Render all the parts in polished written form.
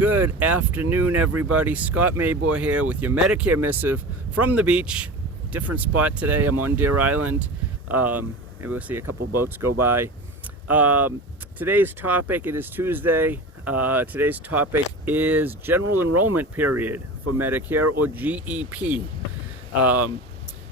Good afternoon, everybody. Scott Maybor here with your Medicare Missive from the beach. Different spot today. I'm on Deer Island. Maybe we'll see a couple boats go by. Today's topic, it is Tuesday. Today's topic is General Enrollment Period for Medicare, or GEP.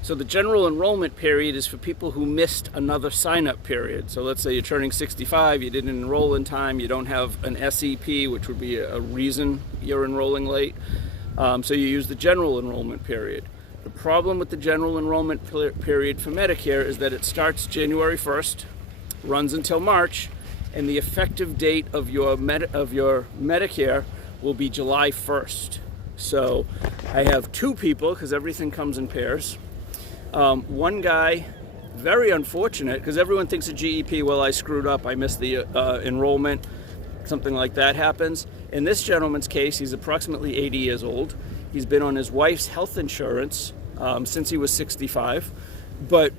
So the General Enrollment Period is for people who missed another sign-up period. So let's say you're turning 65, you didn't enroll in time, you don't have an SEP, which would be a reason you're enrolling late. So you use the General Enrollment Period. The problem with the General Enrollment Period for Medicare is that it starts January 1st, runs until March, and the effective date of your Medicare will be July 1st. So I have two people, because everything comes in pairs. One guy, very unfortunate, because everyone thinks of GEP, well, I screwed up, I missed the enrollment, something like that happens. In this gentleman's case, he's approximately 80 years old. He's been on his wife's health insurance since he was 65. But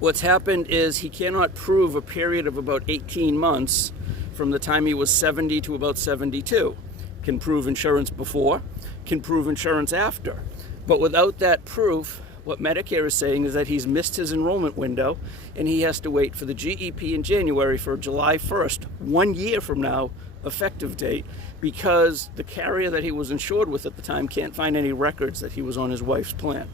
what's happened is he cannot prove a period of about 18 months from the time he was 70 to about 72. Can prove insurance before, can prove insurance after. But without that proof, what Medicare is saying is that he's missed his enrollment window and he has to wait for the GEP in January for July 1st, 1 year from now, effective date, because the carrier that he was insured with at the time can't find any records that he was on his wife's plan.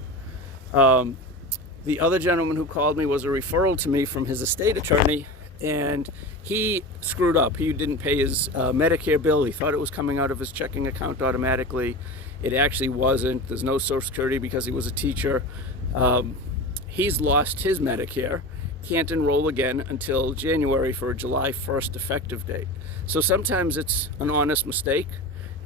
The other gentleman who called me was a referral to me from his estate attorney, and he screwed up. He didn't pay his Medicare bill. He thought it was coming out of his checking account automatically. It actually wasn't. There's no Social Security because he was a teacher. He's lost his Medicare, can't enroll again until January for a July 1st effective date. So sometimes it's an honest mistake,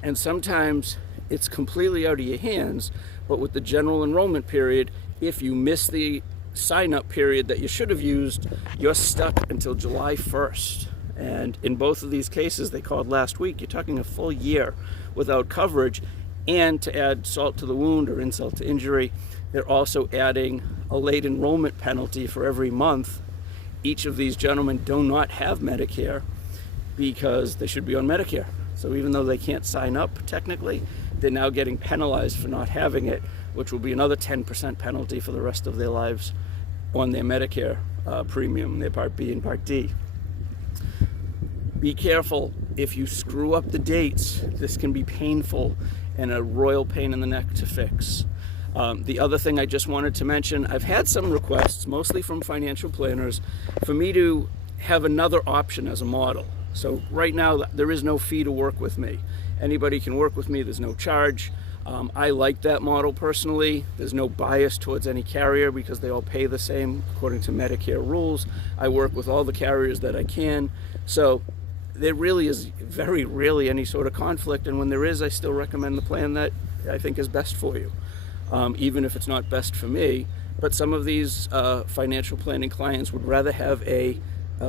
and sometimes it's completely out of your hands. But with the General Enrollment Period, if you miss the sign-up period that you should have used, you're stuck until July 1st. And in both of these cases, they called last week, you're talking a full year without coverage. And to add salt to the wound or insult to injury, they're also adding a late enrollment penalty for every month. Each of these gentlemen do not have Medicare because they should be on Medicare. So even though they can't sign up technically, they're now getting penalized for not having it, which will be another 10% penalty for the rest of their lives on their Medicare premium, their Part B and Part D. Be careful. If you screw up the dates, this can be painful and a royal pain in the neck to fix. The other thing I just wanted to mention, I've had some requests, mostly from financial planners, for me to have another option as a model. So right now, there is no fee to work with me. Anybody can work with me, there's no charge. I like that model personally. There's no bias towards any carrier because they all pay the same according to Medicare rules. I work with all the carriers that I can. So there really is very rarely any sort of conflict, and when there is, I still recommend the plan that I think is best for you, even if it's not best for me. But some of these financial planning clients would rather have a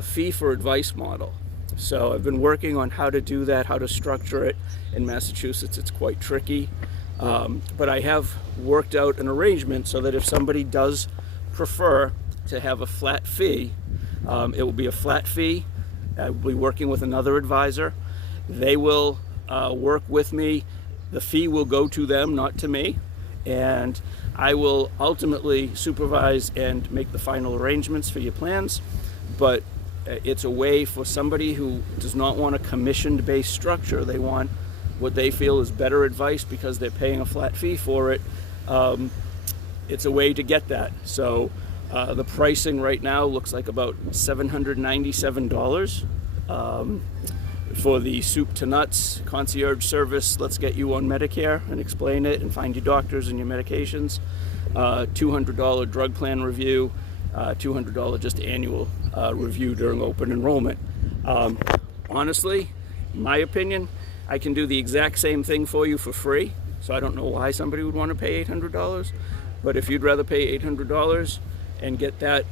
fee for advice model. So I've been working on how to do that, how to structure it. In Massachusetts, it's quite tricky, but I have worked out an arrangement so that if somebody does prefer to have a flat fee, it will be a flat fee. I'll be working with another advisor. They will work with me. The fee will go to them, not to me. And I will ultimately supervise and make the final arrangements for your plans. But it's a way for somebody who does not want a commission-based structure. They want what they feel is better advice because they're paying a flat fee for it. It's a way to get that. So the pricing right now looks like about $797 for the soup to nuts concierge service. Let's get you on Medicare and explain it and find your doctors and your medications. $200 drug plan review, $200 just annual review during open enrollment. Honestly, in my opinion, I can do the exact same thing for you for free. So I don't know why somebody would want to pay $800. But if you'd rather pay $800 and get that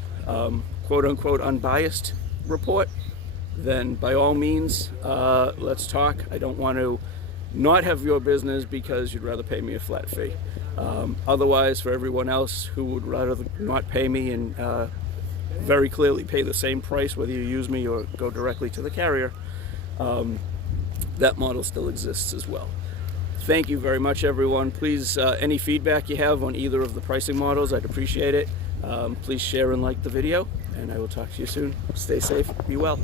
quote-unquote unbiased report, then by all means, let's talk. I don't want to not have your business because you'd rather pay me a flat fee. Otherwise, for everyone else who would rather not pay me and very clearly pay the same price whether you use me or go directly to the carrier, that model still exists as well. Thank you very much, everyone. Please, any feedback you have on either of the pricing models, I'd appreciate it. Please share and like the video, and I will talk to you soon. Stay safe, be well.